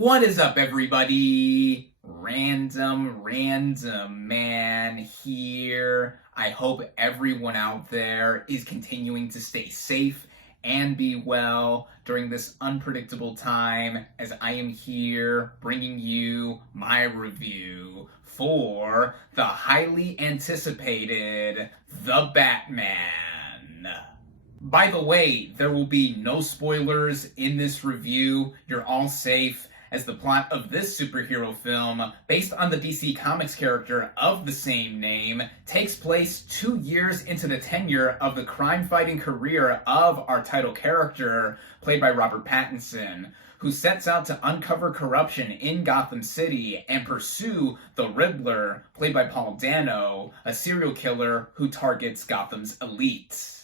What is up, everybody? RandomRandomMan here. I hope everyone out there is continuing to stay safe and be well during this unpredictable time, as I am here bringing you my review for the highly anticipated The Batman. By the way, there will be no spoilers in this review. You're all safe, as the plot of this superhero film, based on the DC Comics character of the same name, takes place 2 years into the tenure of the crime-fighting career of our title character, played by Robert Pattinson, who sets out to uncover corruption in Gotham City and pursue the Riddler, played by Paul Dano, a serial killer who targets Gotham's elite.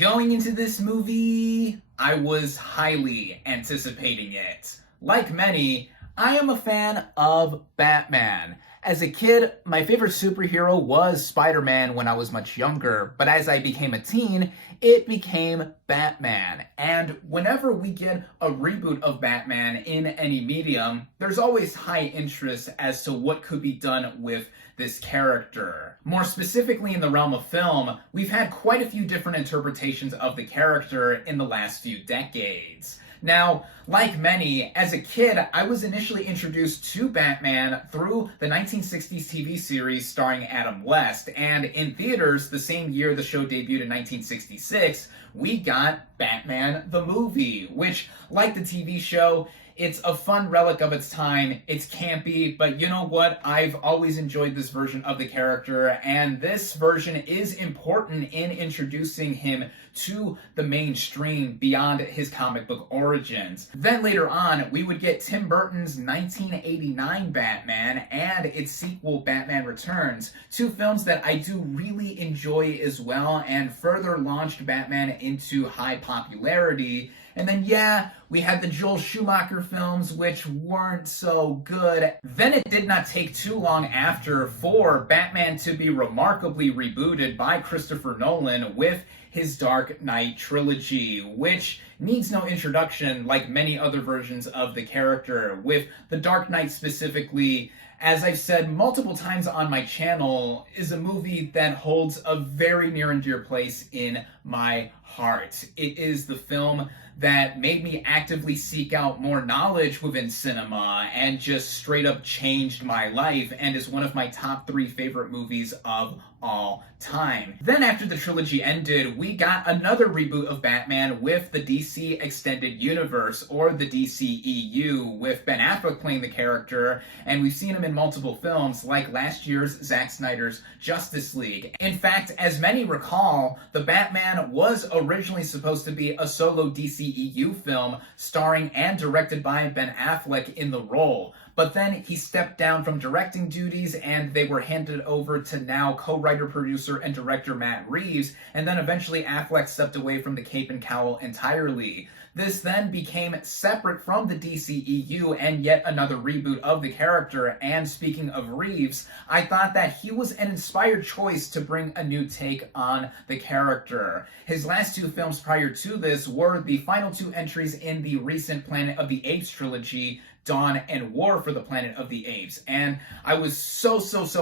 Going into this movie, I was highly anticipating it. Like many, I am a fan of Batman. As a kid, my favorite superhero was Spider-Man when I was much younger, but as I became a teen, it became Batman. And whenever we get a reboot of Batman in any medium, there's always high interest as to what could be done with this character. More specifically in the realm of film, we've had quite a few different interpretations of the character in the last few decades. Now, like many, as a kid, I was initially introduced to Batman through the 1960s TV series starring Adam West, and in theaters the same year the show debuted in 1966, we got Batman the movie, which, like the TV show, it's a fun relic of its time. It's campy, but you know what? I've always enjoyed this version of the character, and this version is important in introducing him to the mainstream beyond his comic book origins. Then later on, we would get Tim Burton's 1989 Batman and its sequel, Batman Returns, two films that I do really enjoy as well, and further launched Batman into high popularity. And then, yeah, we had the Joel Schumacher films, which weren't so good. Then it did not take too long after for Batman to be remarkably rebooted by Christopher Nolan with his Dark Knight trilogy, which needs no introduction like many other versions of the character. With The Dark Knight specifically, as I've said multiple times on my channel, is a movie that holds a very near and dear place in my heart. It is the film that made me actively seek out more knowledge within cinema and just straight up changed my life, and is one of my top 3 favorite movies of all time. Then after the trilogy ended, we got another reboot of Batman with the DC Extended Universe, or the DCEU, with Ben Affleck playing the character, and we've seen him in multiple films like last year's Zack Snyder's Justice League. In fact, as many recall, the Batman was originally supposed to be a solo DCEU film starring and directed by Ben Affleck in the role. But then he stepped down from directing duties, and they were handed over to now co-writer, producer, and director Matt Reeves, and then eventually Affleck stepped away from the cape and cowl entirely. This then became separate from the DCEU and yet another reboot of the character, and speaking of Reeves, I thought that he was an inspired choice to bring a new take on the character. His last 2 films prior to this were the final 2 entries in the recent Planet of the Apes trilogy, Dawn and War for the Planet of the Apes, and I was so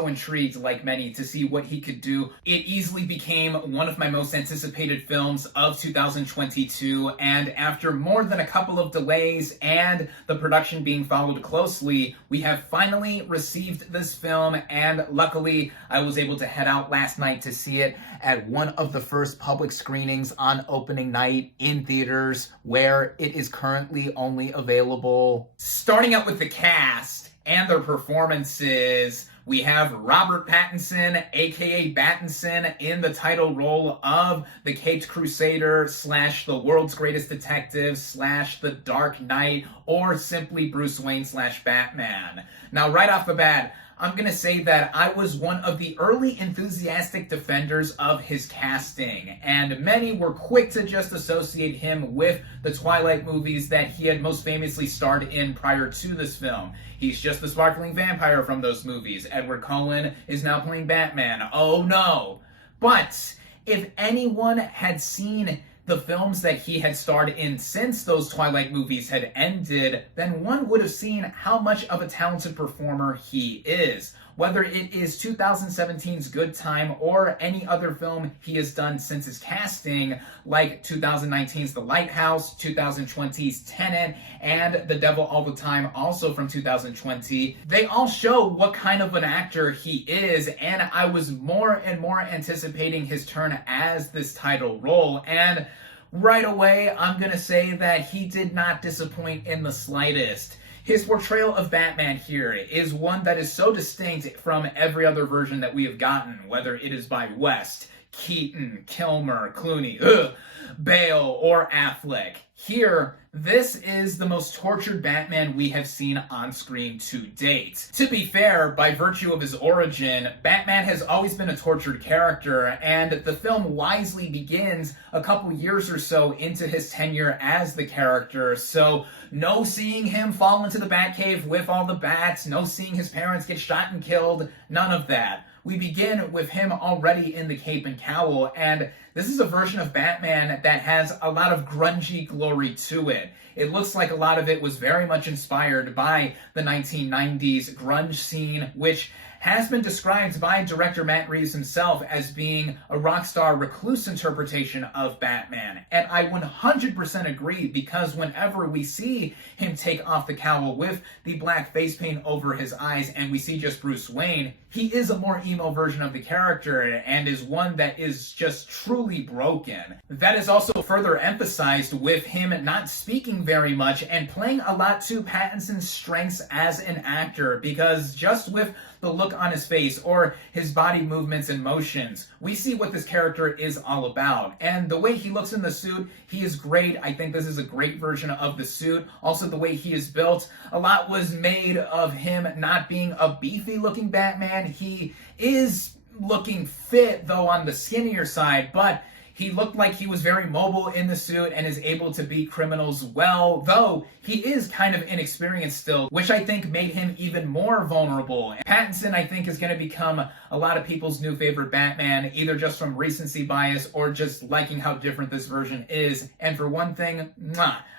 intrigued, like many, to see what he could do. It easily became one of my most anticipated films of 2022, and after more than a couple of delays and the production being followed closely, we have finally received this film, and luckily I was able to head out last night to see it at one of the first public screenings on opening night in theaters, where it is currently only available. Starting out with the cast and their performances, we have Robert Pattinson, aka Battinson, in the title role of the Caped Crusader / the world's greatest detective / the Dark Knight, or simply Bruce Wayne / Batman. Now, right off the bat, I'm going to say that I was one of the early enthusiastic defenders of his casting, and many were quick to just associate him with the Twilight movies that he had most famously starred in prior to this film. He's just the sparkling vampire from those movies. Edward Cullen is now playing Batman. Oh no! But if anyone had seen the films that he had starred in since those Twilight movies had ended, then one would have seen how much of a talented performer he is. Whether it is 2017's Good Time or any other film he has done since his casting, like 2019's The Lighthouse, 2020's Tenet, and The Devil All the Time, also from 2020, they all show what kind of an actor he is, and I was more and more anticipating his turn as this title role, and right away, I'm gonna say that he did not disappoint in the slightest. His portrayal of Batman here is one that is so distinct from every other version that we have gotten, whether it is by West, Keaton, Kilmer, Clooney, Bale, or Affleck. Here, this is the most tortured Batman we have seen on screen to date. To be fair, by virtue of his origin, Batman has always been a tortured character, and the film wisely begins a couple years or so into his tenure as the character, so no seeing him fall into the Batcave with all the bats, no seeing his parents get shot and killed, none of that. We begin with him already in the cape and cowl, and this is a version of Batman that has a lot of grungy glory to it. It looks like a lot of it was very much inspired by the 1990s grunge scene, which has been described by director Matt Reeves himself as being a rock star recluse interpretation of Batman. And I 100% agree, because whenever we see him take off the cowl with the black face paint over his eyes and we see just Bruce Wayne, he is a more emo version of the character and is one that is just truly broken. That is also further emphasized with him not speaking very much and playing a lot to Pattinson's strengths as an actor, because just with the look on his face or his body movements and motions, we see what this character is all about. And the way he looks in the suit, he is great. I think this is a great version of the suit. Also, the way he is built, a lot was made of him not being a beefy looking Batman. He is looking fit, though, on the skinnier side, but he looked like he was very mobile in the suit and is able to beat criminals well, though he is kind of inexperienced still, which I think made him even more vulnerable. Pattinson, I think, is going to become a lot of people's new favorite Batman, either just from recency bias or just liking how different this version is. And for one thing,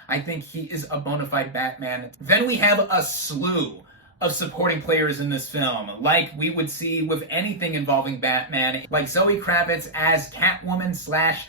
I think he is a bona fide Batman. Then we have a slew of supporting players in this film, like we would see with anything involving Batman, like Zoe Kravitz as Catwoman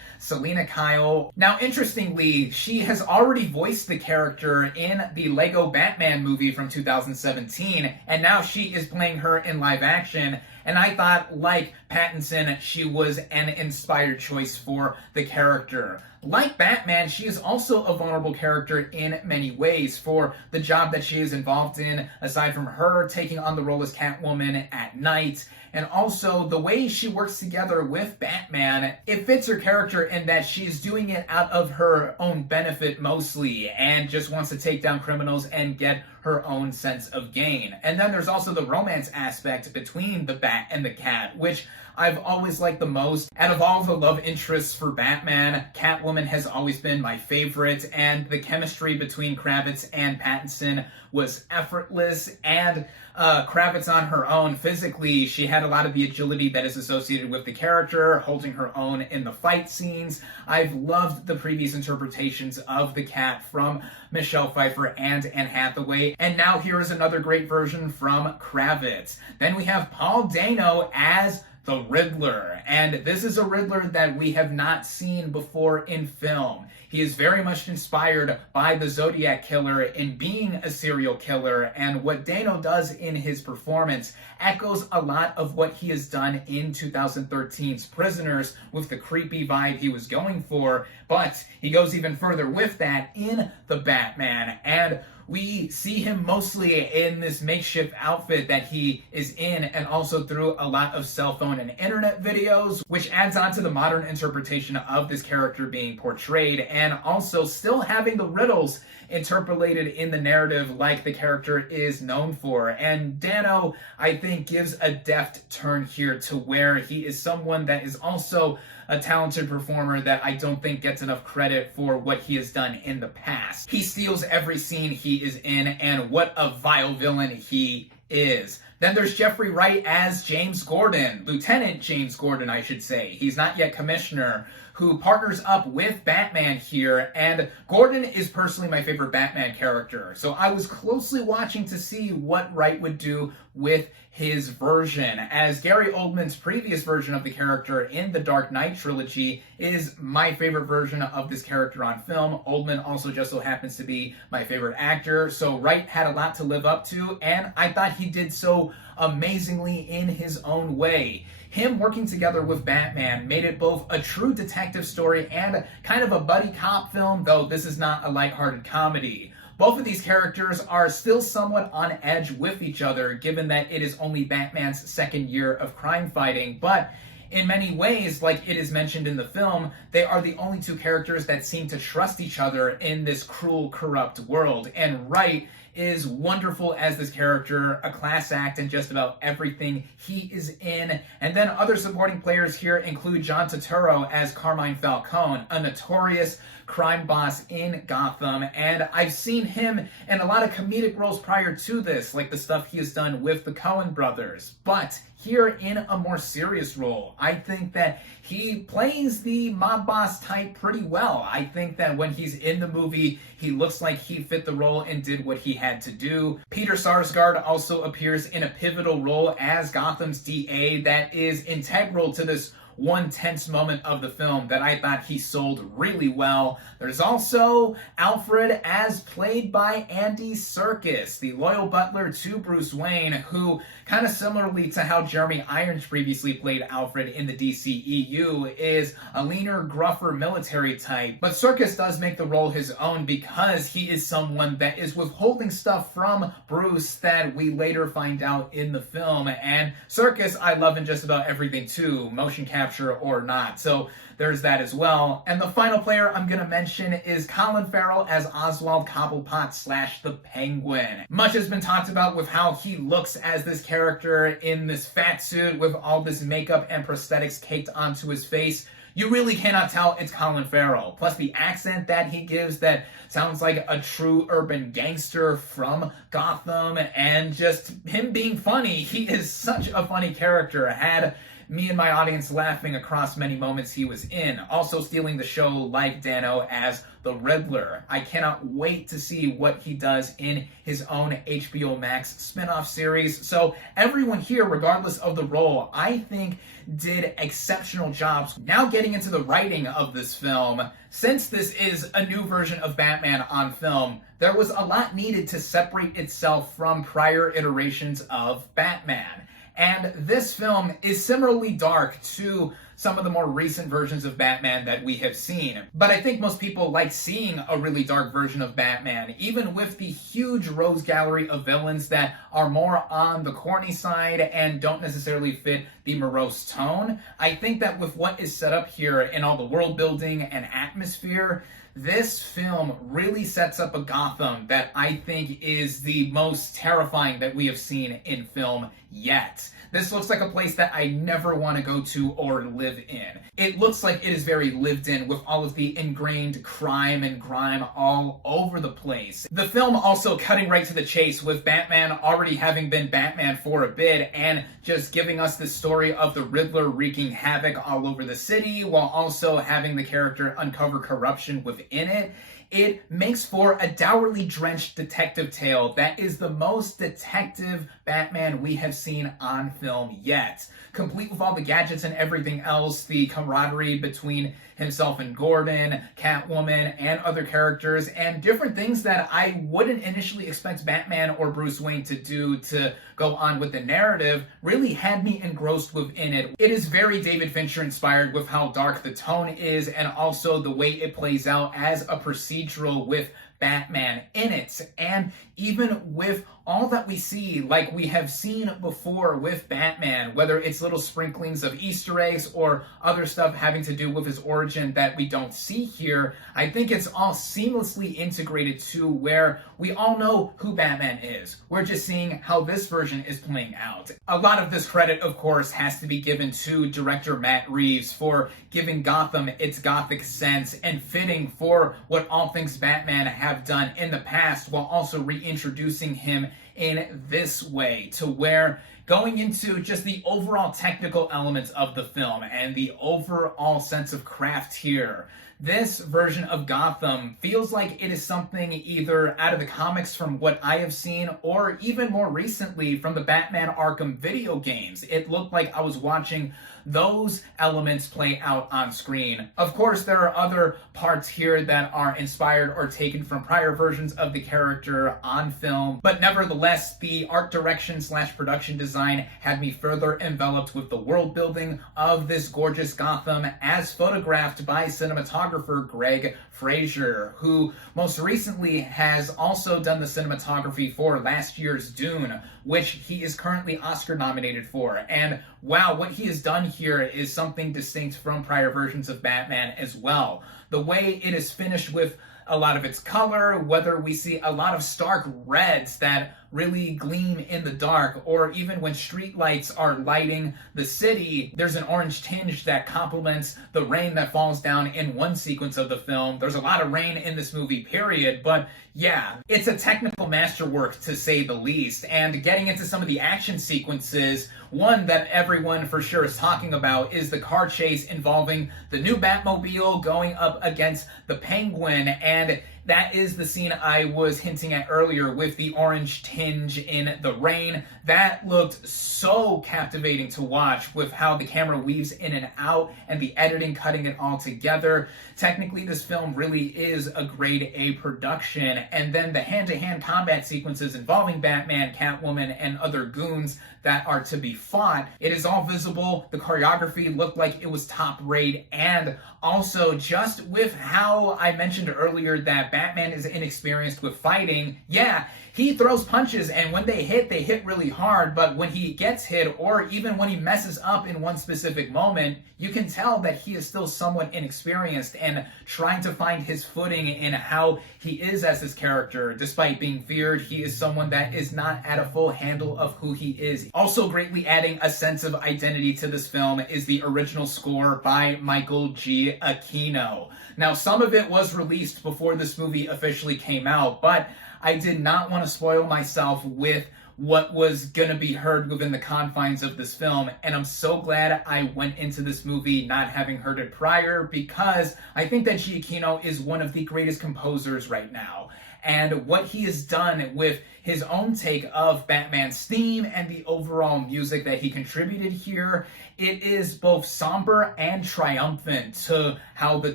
/ Selina Kyle. Now, interestingly, she has already voiced the character in the Lego Batman movie from 2017, and now she is playing her in live action. And I thought, like Pattinson, she was an inspired choice for the character. Like Batman, she is also a vulnerable character in many ways for the job that she is involved in, aside from her taking on the role as Catwoman at night. And also, the way she works together with Batman, it fits her character in that she's doing it out of her own benefit mostly, and just wants to take down criminals and get her own sense of gain. And then there's also the romance aspect between the Bat and the Cat, which I've always liked the most. Out of all the love interests for Batman, Catwoman has always been my favorite, and the chemistry between Kravitz and Pattinson was effortless, and Kravitz on her own, physically, she had a lot of the agility that is associated with the character, holding her own in the fight scenes. I've loved the previous interpretations of the Cat from Michelle Pfeiffer and Anne Hathaway, and now here is another great version from Kravitz. Then we have Paul Dano as the Riddler, and this is a Riddler that we have not seen before in film. He is very much inspired by the Zodiac Killer in being a serial killer, and what Dano does in his performance echoes a lot of what he has done in 2013's Prisoners with the creepy vibe he was going for, but he goes even further with that in The Batman, and we see him mostly in this makeshift outfit that he is in, and also through a lot of cell phone and internet videos, which adds on to the modern interpretation of this character being portrayed, and also still having the riddles interpolated in the narrative like the character is known for. And Dano, I think, gives a deft turn here to where he is someone that is also a talented performer that I don't think gets enough credit for what he has done in the past. He steals every scene he is in, and what a vile villain he is. Then there's Jeffrey Wright as James Gordon, Lieutenant James Gordon, I should say. He's not yet commissioner, who partners up with Batman here, and Gordon is personally my favorite Batman character. So I was closely watching to see what Wright would do with his version, as Gary Oldman's previous version of the character in the Dark Knight trilogy is my favorite version of this character on film. Oldman also just so happens to be my favorite actor, so Wright had a lot to live up to, and I thought he did so amazingly in his own way. Him working together with Batman made it both a true detective story and kind of a buddy cop film, though this is not a lighthearted comedy. Both of these characters are still somewhat on edge with each other, given that it is only Batman's second year of crime fighting, but in many ways, like it is mentioned in the film, they are the only two characters that seem to trust each other in this cruel, corrupt world, and Wright is wonderful as this character, a class act in just about everything he is in. And then other supporting players here include John Turturro as Carmine Falcone, a notorious crime boss in Gotham, and I've seen him in a lot of comedic roles prior to this, like the stuff he has done with the Coen brothers. But here in a more serious role, I think that he plays the mob boss type pretty well. I think that when he's in the movie, he looks like he fit the role and did what he had to do. Peter Sarsgaard also appears in a pivotal role as Gotham's DA that is integral to this one tense moment of the film that I thought he sold really well. There's also Alfred, as played by Andy Serkis, the loyal butler to Bruce Wayne, who, kind of similarly to how Jeremy Irons previously played Alfred in the DCEU, is a leaner, gruffer military type. But Serkis does make the role his own because he is someone that is withholding stuff from Bruce that we later find out in the film. And Serkis I love in just about everything too, motion capture or not. So there's that as well. And the final player I'm going to mention is Colin Farrell as Oswald Cobblepot / the Penguin. Much has been talked about with how he looks as this character in this fat suit with all this makeup and prosthetics caked onto his face. You really cannot tell it's Colin Farrell. Plus the accent that he gives that sounds like a true urban gangster from Gotham, and just him being funny. He is such a funny character. Had me and my audience laughing across many moments he was in. Also stealing the show like Dano as the Riddler. I cannot wait to see what he does in his own HBO Max spin-off series. So everyone here, regardless of the role, I think did exceptional jobs. Now getting into the writing of this film, since this is a new version of Batman on film, there was a lot needed to separate itself from prior iterations of Batman. And this film is similarly dark to some of the more recent versions of Batman that we have seen. But I think most people like seeing a really dark version of Batman, even with the huge rogues gallery of villains that are more on the corny side and don't necessarily fit the morose tone. I think that with what is set up here in all the world building and atmosphere, this film really sets up a Gotham that I think is the most terrifying that we have seen in film yet. This looks like a place that I never want to go to or live in. It looks like it is very lived in with all of the ingrained crime and grime all over the place. The film also cutting right to the chase with Batman already having been Batman for a bit and just giving us the story of the Riddler wreaking havoc all over the city while also having the character uncover corruption within it. It makes for a dourly drenched detective tale that is the most detective Batman we have seen on film yet. Complete with all the gadgets and everything else, the camaraderie between himself and Gordon, Catwoman, and other characters, and different things that I wouldn't initially expect Batman or Bruce Wayne to do to go on with the narrative, really had me engrossed within it. It is very David Fincher inspired with how dark the tone is and also the way it plays out as a procedural with Batman in it. And even with all that we see, like we have seen before with Batman, whether it's little sprinklings of Easter eggs or other stuff having to do with his origin that we don't see here, I think it's all seamlessly integrated to where we all know who Batman is. We're just seeing how this version is playing out. A lot of this credit, of course, has to be given to director Matt Reeves for giving Gotham its gothic sense and fitting for what all things Batman have done in the past, while also reintroducing him in this way, to where going into just the overall technical elements of the film and the overall sense of craft here, this version of Gotham feels like it is something either out of the comics from what I have seen, or even more recently from the Batman Arkham video games. It looked like I was watching those elements play out on screen. Of course, there are other parts here that are inspired or taken from prior versions of the character on film, but nevertheless, the art direction / production design had me further enveloped with the world building of this gorgeous Gotham as photographed by cinematographer Greg Fraser, who most recently has also done the cinematography for last year's Dune, which he is currently Oscar nominated for. And wow, what he has done here is something distinct from prior versions of Batman as well. The way it is finished with a lot of its color, whether we see a lot of stark reds that really gleam in the dark, or even when street lights are lighting the city, there's an orange tinge that complements the rain that falls down in one sequence of the film. There's a lot of rain in this movie, period, but yeah, it's a technical masterwork to say the least. And getting into some of the action sequences, one that everyone for sure is talking about is the car chase involving the new Batmobile going up against the Penguin, and that is the scene I was hinting at earlier with the orange tinge in the rain. That looked so captivating to watch with how the camera weaves in and out and the editing cutting it all together. Technically, this film really is a grade A production. And then the hand-to-hand combat sequences involving Batman, Catwoman, and other goons that are to be fought. It is all visible. The choreography looked like it was top rate. And also, just with how I mentioned earlier that Batman is inexperienced with fighting, yeah, he throws punches, and when they hit really hard, but when he gets hit, or even when he messes up in one specific moment, you can tell that he is still somewhat inexperienced and trying to find his footing in how he is as his character. Despite being feared, he is someone that is not at a full handle of who he is. Also greatly adding a sense of identity to this film is the original score by Michael G. Aquino. Now, some of it was released before this movie officially came out, but I did not want to spoil myself with what was going to be heard within the confines of this film, and I'm so glad I went into this movie not having heard it prior, because I think that Giacchino is one of the greatest composers right now. And what he has done with his own take of Batman's theme and the overall music that he contributed here, it is both somber and triumphant to how the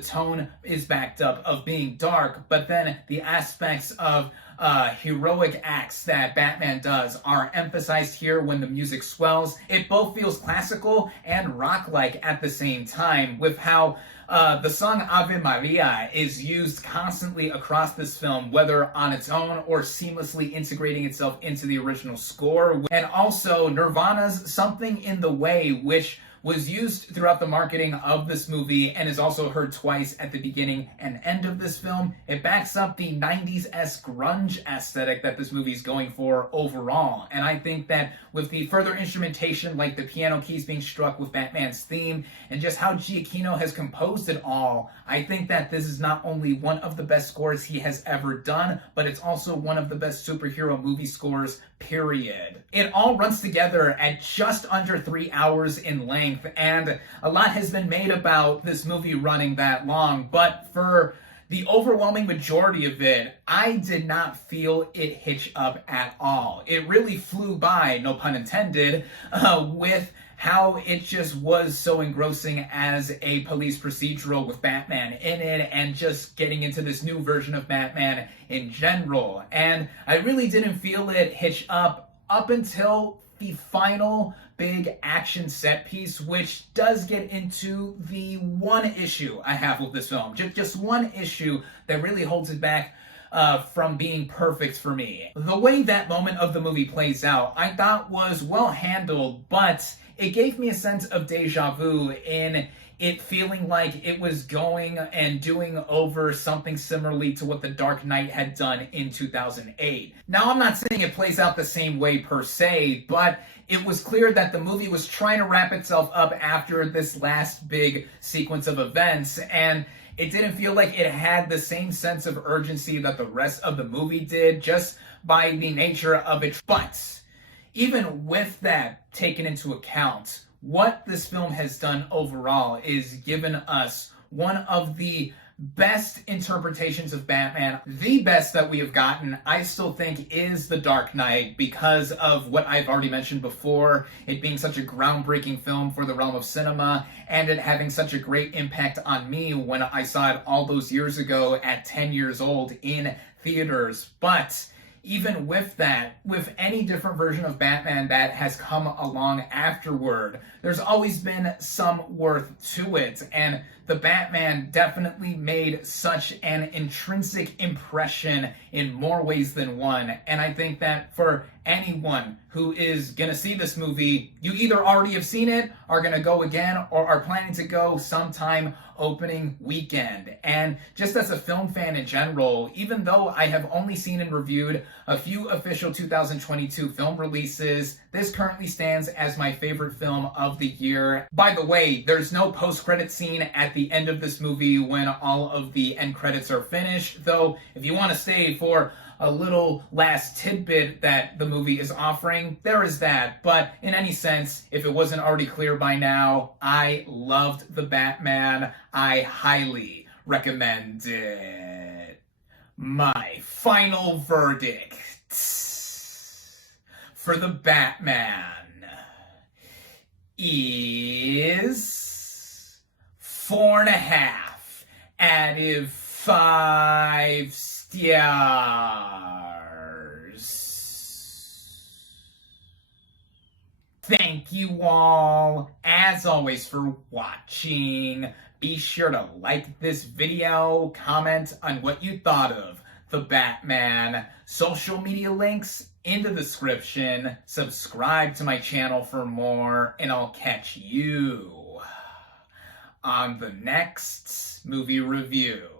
tone is backed up of being dark, but then the aspects of heroic acts that Batman does are emphasized here when the music swells. It both feels classical and rock-like at the same time, with how the song Ave Maria is used constantly across this film, whether on its own or seamlessly integrating itself into the original score. And also Nirvana's Something in the Way, which was used throughout the marketing of this movie and is also heard twice at the beginning and end of this film. It backs up the 90s-esque grunge aesthetic that this movie is going for overall. And I think that with the further instrumentation, like the piano keys being struck with Batman's theme, and just how Giacchino has composed it all, I think that this is not only one of the best scores he has ever done, but it's also one of the best superhero movie scores, period. It all runs together at just under 3 hours in length, and a lot has been made about this movie running that long, but for the overwhelming majority of it, I did not feel it hitch up at all. It really flew by, no pun intended, with how it just was so engrossing as a police procedural with Batman in it, and just getting into this new version of Batman in general. And I really didn't feel it hitch up until the final big action set piece, which does get into the one issue I have with this film. Just one issue that really holds it back from being perfect for me. The way that moment of the movie plays out, I thought was well handled, but it gave me a sense of deja vu in it feeling like it was going and doing over something similarly to what The Dark Knight had done in 2008. Now, I'm not saying it plays out the same way per se, but it was clear that the movie was trying to wrap itself up after this last big sequence of events, and it didn't feel like it had the same sense of urgency that the rest of the movie did, just by the nature of it. But even with that taken into account, what this film has done overall is given us one of the best interpretations of Batman. The best that we have gotten, I still think, is The Dark Knight because of what I've already mentioned before, it being such a groundbreaking film for the realm of cinema, and it having such a great impact on me when I saw it all those years ago at 10 years old in theaters. But even with that, with any different version of Batman that has come along afterward, there's always been some worth to it, and the Batman definitely made such an intrinsic impression in more ways than one. And I think that for anyone who is gonna see this movie, you either already have seen it, are gonna go again, or are planning to go sometime opening weekend. And just as a film fan in general, even though I have only seen and reviewed a few official 2022 film releases, this currently stands as my favorite film of the year. By the way, there's no post-credit scene at the end of this movie when all of the end credits are finished, though if you want to stay for a little last tidbit that the movie is offering, there is that. But in any sense, if it wasn't already clear by now, I loved The Batman. I highly recommend it. My final verdict for The Batman is 4.5 out of 5 stars. Thank you all, as always, for watching. Be sure to like this video, comment on what you thought of The Batman. Social media links in the description. Subscribe to my channel for more, and I'll catch you on the next movie review.